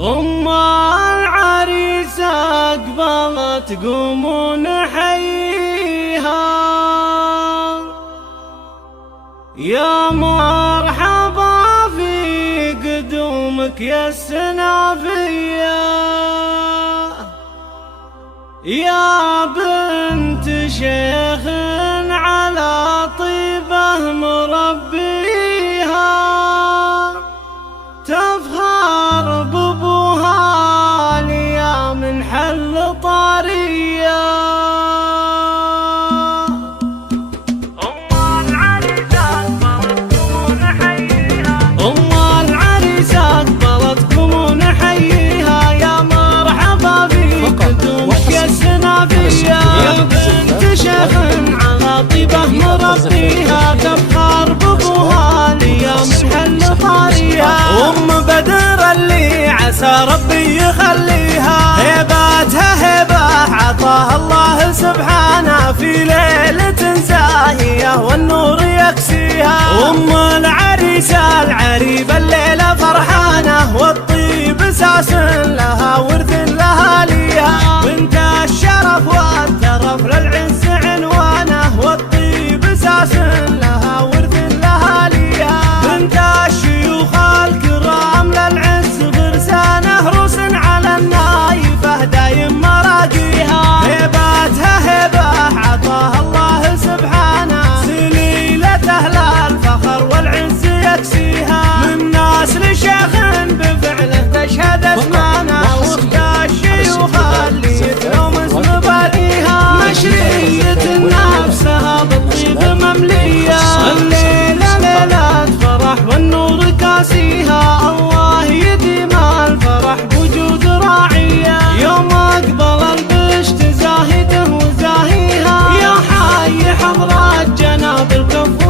أم العريس أقبلت قوموا نحييها، يا مرحبا في قدومك يا السنافية، يا بنت شيخ على طيبه مربيها، تفخر بابوها ليا من حل طاريه. مربيها تفخر بابوها ليا من حل طاريها، أم بدر اللي عسى ربي يخليها، هيباتها هبة عطاها الله سبحانه في ليلة زاهية والنور يكسيها. أم العريس العريب الليلة فرحانة، والطيب ساس لها ورث لها ليها، بنت الشرف والترف للعز عنوانه، والطيب ساس لها ورث لها ليها، بنت الشيوخ الكرام للعز فرسانه، روس على النايفه دايم مراقيها، هيباتها هبه عطاها الله سبحانه، سليلته للفخر والعز يكسيها، من ناس لشيخ بفعله تشهد اسمانه، وفد الشيوخ اللي يتلوم اسم باليها، مشرية نفسها بالطيب مملية، الليلة ليلة فرح والنور كاسيها، الله يديم الفرح بوجود راعية، يوم اقبل البشت زاهده وزاهيها، يا حي حضرة جناب الكف